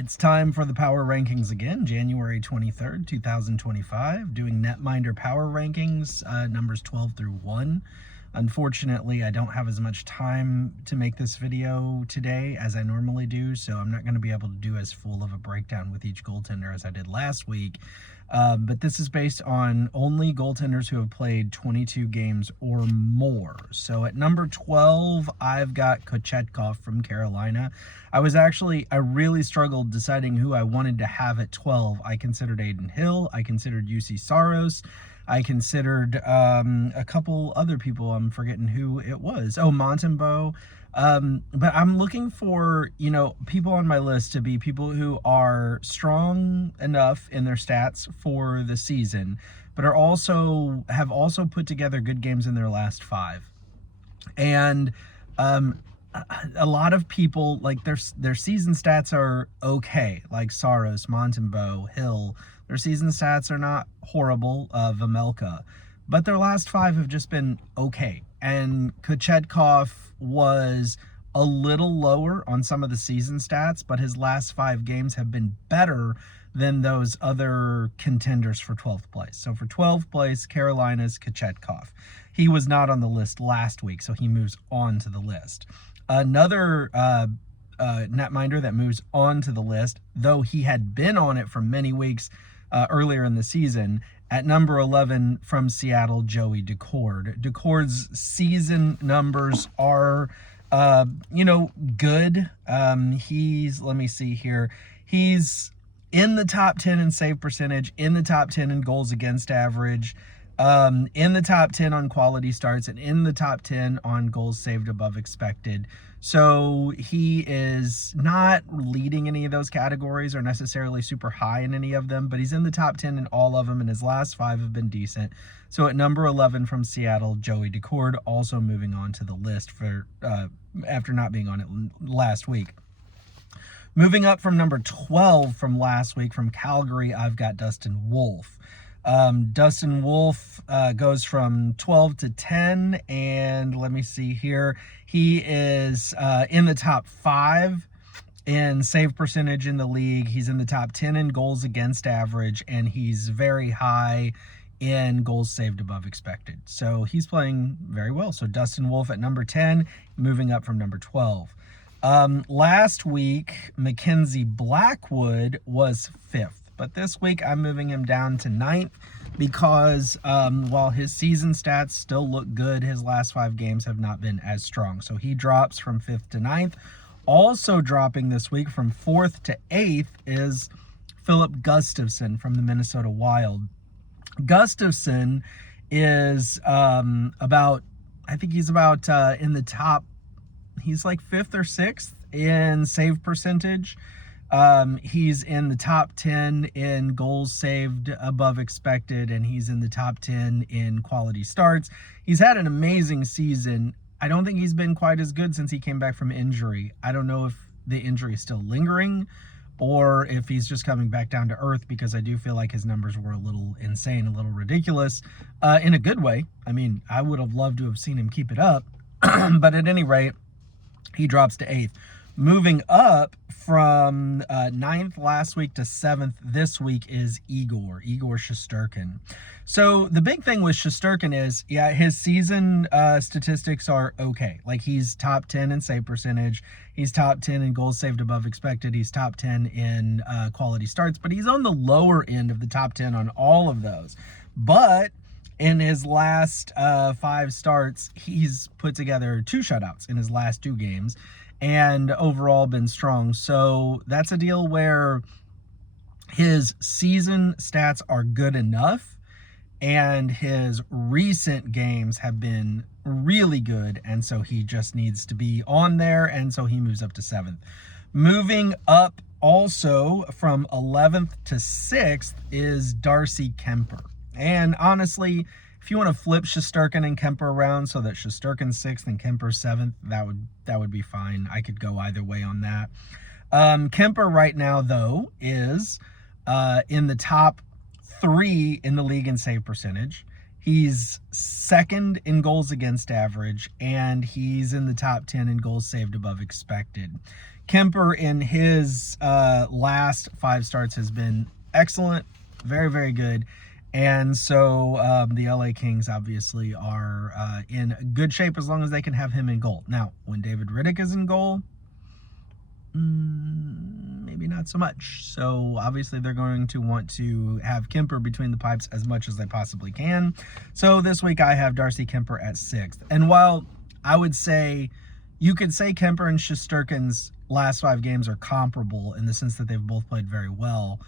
It's time for the power rankings again, January 23rd, 2025, doing Netminder power rankings, numbers 12 through 1. Unfortunately, I don't have as much time to make this video today as I normally do, so I'm not going to be able to do as full of a breakdown with each goaltender as I did last week. But this is based on only goaltenders who have played 22 games or more. So at number 12, I've got Kochetkov from Carolina. I really struggled deciding who I wanted to have at 12. I considered Adin Hill. I considered UC Saros. I considered a couple other people. I'm forgetting who it was. Oh, Montembeault. But I'm looking for, people on my list to be people who are strong enough in their stats for the season, but have also put together good games in their last 5. And a lot of people, like, their season stats are okay, like Saros, Montembeault, Hill. Their season stats are not horrible, Vejmelka, but their last 5 have just been okay. And Kochetkov was a little lower on some of the season stats, but his last 5 games have been better than those other contenders for 12th place. So for 12th place, Carolina's Kochetkov. He was not on the list last week, so he moves on to the list. Another netminder that moves on to the list, though he had been on it for many weeks earlier in the season, at number 11 from Seattle, Joey Daccord. Daccord's season numbers are, good. Let me see here. He's in the top 10 in save percentage, in the top 10 in goals against average, in the top 10 on quality starts, and in the top 10 on goals saved above expected. So he is not leading any of those categories or necessarily super high in any of them, but he's in the top 10 in all of them, and his last 5 have been decent. So at number 11 from Seattle, Joey Daccord, also moving on to the list for after not being on it last week. Moving up from number 12 from last week from Calgary, I've got Dustin Wolf. Dustin Wolf goes from 12 to 10, and let me see here. He is in the top 5 in save percentage in the league. He's in the top 10 in goals against average, and he's very high in goals saved above expected. So he's playing very well. So Dustin Wolf at number 10, moving up from number 12. Last week, Mackenzie Blackwood was 5th. But this week, I'm moving him down to 9th because while his season stats still look good, his last 5 games have not been as strong. So he drops from 5th to 9th. Also dropping this week from 4th to 8th is Philip Gustafsson from the Minnesota Wild. Gustafsson is in the top, he's like 5th or 6th in save percentage. He's in the top 10 in goals saved above expected, and he's in the top 10 in quality starts. He's had an amazing season. I don't think he's been quite as good since he came back from injury. I don't know if the injury is still lingering or if he's just coming back down to earth, because I do feel like his numbers were a little insane, a little ridiculous, in a good way. I mean, I would have loved to have seen him keep it up, but at any rate, he drops to 8th. Moving up from 9th last week to 7th this week is Igor Shesterkin. So the big thing with Shesterkin is, his season statistics are okay. Like, he's top 10 in save percentage. He's top 10 in goals saved above expected. He's top 10 in quality starts. But he's on the lower end of the top 10 on all of those. But in his last 5 starts, he's put together 2 shutouts in his last 2 games. And overall been strong. So that's a deal where his season stats are good enough, and his recent games have been really good, and so he just needs to be on there, and so he moves up to 7th. Moving up also from 11th to 6th is Darcy Kemper. And honestly, if you want to flip Shesterkin and Kemper around so that Shesterkin's 6th and Kemper's 7th, that would be fine. I could go either way on that. Kemper right now, though, is in the top 3 in the league in save percentage. He's 2nd in goals against average, and he's in the top 10 in goals saved above expected. Kemper in his last 5 starts has been excellent, very, very good. And so the LA Kings obviously are in good shape as long as they can have him in goal. Now, when David Riddick is in goal, maybe not so much. So obviously they're going to want to have Kemper between the pipes as much as they possibly can. So this week I have Darcy Kemper at 6th. And while I would say, you could say Kemper and Shesterkin's last 5 games are comparable in the sense that they've both played very well,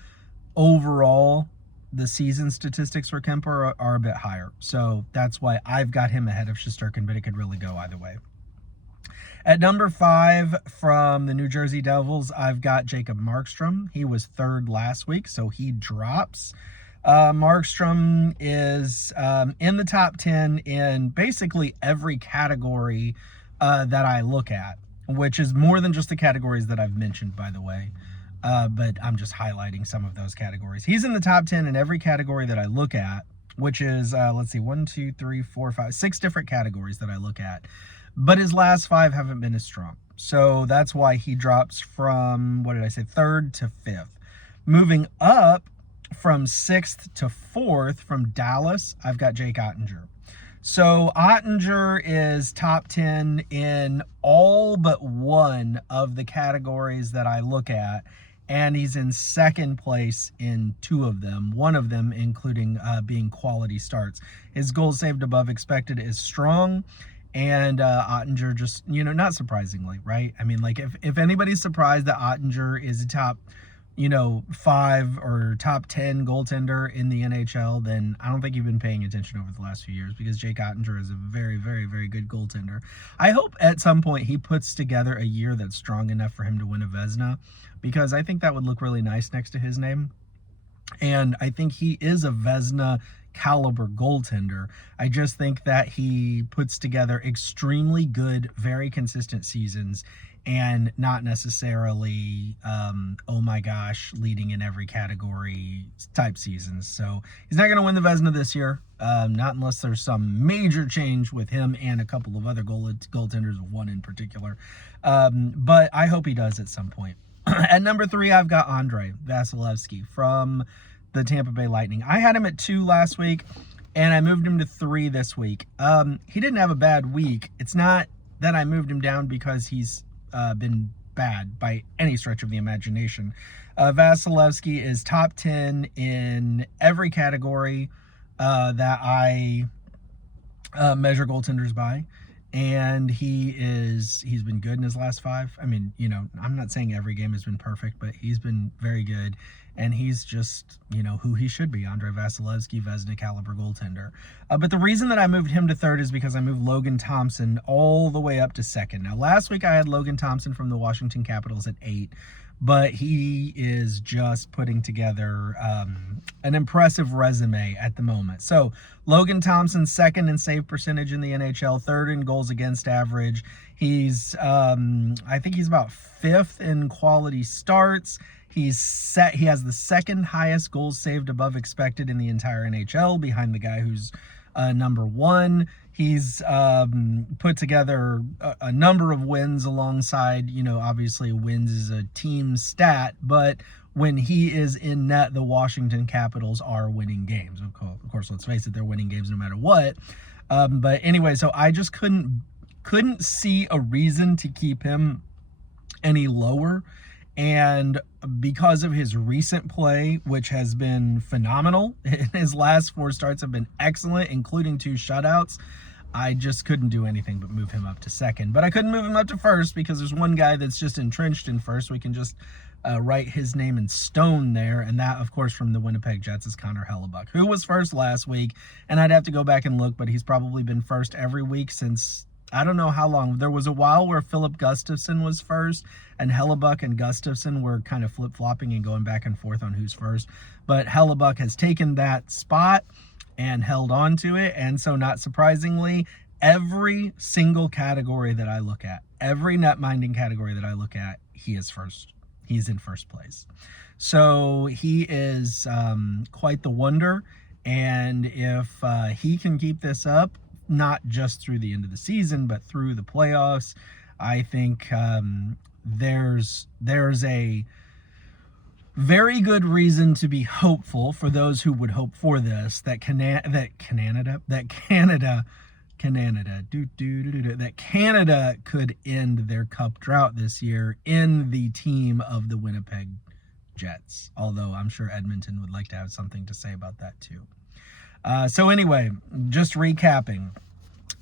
overall the season statistics for Kemper are a bit higher. So that's why I've got him ahead of Shesterkin, but it could really go either way. At number 5 from the New Jersey Devils, I've got Jacob Markstrom. He was 3rd last week, so he drops. Markstrom is in the top 10 in basically every category that I look at, which is more than just the categories that I've mentioned, by the way. But I'm just highlighting some of those categories. He's in the top 10 in every category that I look at, which is, let's see, 1, 2, 3, 4, 5, 6 different categories that I look at. But his last 5 haven't been as strong. So that's why he drops from, what did I say, 3rd to 5th. Moving up from 6th to 4th from Dallas, I've got Jake Ottinger. So Ottinger is top 10 in all but one of the categories that I look at, and he's in 2nd place in 2 of them, one of them including being quality starts. His goals saved above expected is strong, and Ottinger just, not surprisingly, right? I mean, like, if anybody's surprised that Ottinger is a top 5 or top 10 goaltender in the NHL, then I don't think you've been paying attention over the last few years, because Jake Ottinger is a very, very, very good goaltender. I hope at some point he puts together a year that's strong enough for him to win a Vezina, because I think that would look really nice next to his name. And I think he is a Vezina caliber goaltender. I just think that he puts together extremely good, very consistent seasons, and not necessarily, oh my gosh, leading in every category type seasons. So he's not going to win the Vezina this year, not unless there's some major change with him and a couple of other goaltenders, one in particular. But I hope he does at some point. At number 3, I've got Andrei Vasilevsky from the Tampa Bay Lightning. I had him at 2 last week, and I moved him to 3 this week. He didn't have a bad week. It's not that I moved him down because he's been bad by any stretch of the imagination. Vasilevsky is top 10 in every category that I measure goaltenders by. And he's been good in his last 5. I mean, I'm not saying every game has been perfect, but he's been very good. And he's just, who he should be, Andrei Vasilevsky, Vezina caliber goaltender. But the reason that I moved him to 3rd is because I moved Logan Thompson all the way up to 2nd. Now, last week I had Logan Thompson from the Washington Capitals at 8. But he is just putting together an impressive resume at the moment. So Logan Thompson, 2nd in save percentage in the NHL, 3rd in goals against average. He's, I think he's about 5th in quality starts. He has the 2nd highest goals saved above expected in the entire NHL, behind the guy who's number 1. He's put together a number of wins alongside, obviously wins is a team stat, but when he is in net, the Washington Capitals are winning games. Of course, let's face it, they're winning games no matter what. But anyway, so I just couldn't see a reason to keep him any lower. And because of his recent play, which has been phenomenal, his last 4 starts have been excellent, including 2 shutouts, I just couldn't do anything but move him up to 2nd. But I couldn't move him up to 1st because there's one guy that's just entrenched in 1st. We can just write his name in stone there. And that, of course, from the Winnipeg Jets is Connor Hellebuck, who was 1st last week. And I'd have to go back and look, but he's probably been 1st every week since I don't know how long. There was a while where Philip Gustafsson was 1st, and Hellebuck and Gustafsson were kind of flip-flopping and going back and forth on who's 1st. But Hellebuck has taken that spot and held on to it. And so, not surprisingly, every single category that I look at, every netminding category that I look at, he is 1st. He's in 1st place. So he is quite the wonder. And if he can keep this up, not just through the end of the season, but through the playoffs, I think there's a very good reason to be hopeful for those who would hope for this, that Canada could end their cup drought this year in the team of the Winnipeg Jets. Although I'm sure Edmonton would like to have something to say about that too. So anyway, just recapping.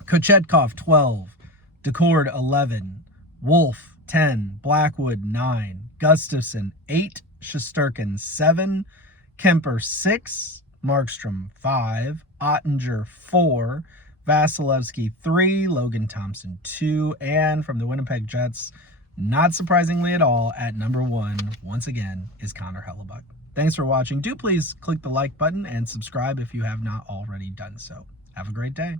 Kochetkov, 12. Decord, 11. Wolf, 10. Blackwood, 9. Gustafson, 8. Shesterkin, 7. Kemper, 6. Markstrom, 5. Ottinger, 4. Vasilevsky, 3. Logan Thompson, 2. And from the Winnipeg Jets, not surprisingly at all, at number 1, once again, is Connor Hellebuck. Thanks for watching. Do please click the like button and subscribe if you have not already done so. Have a great day.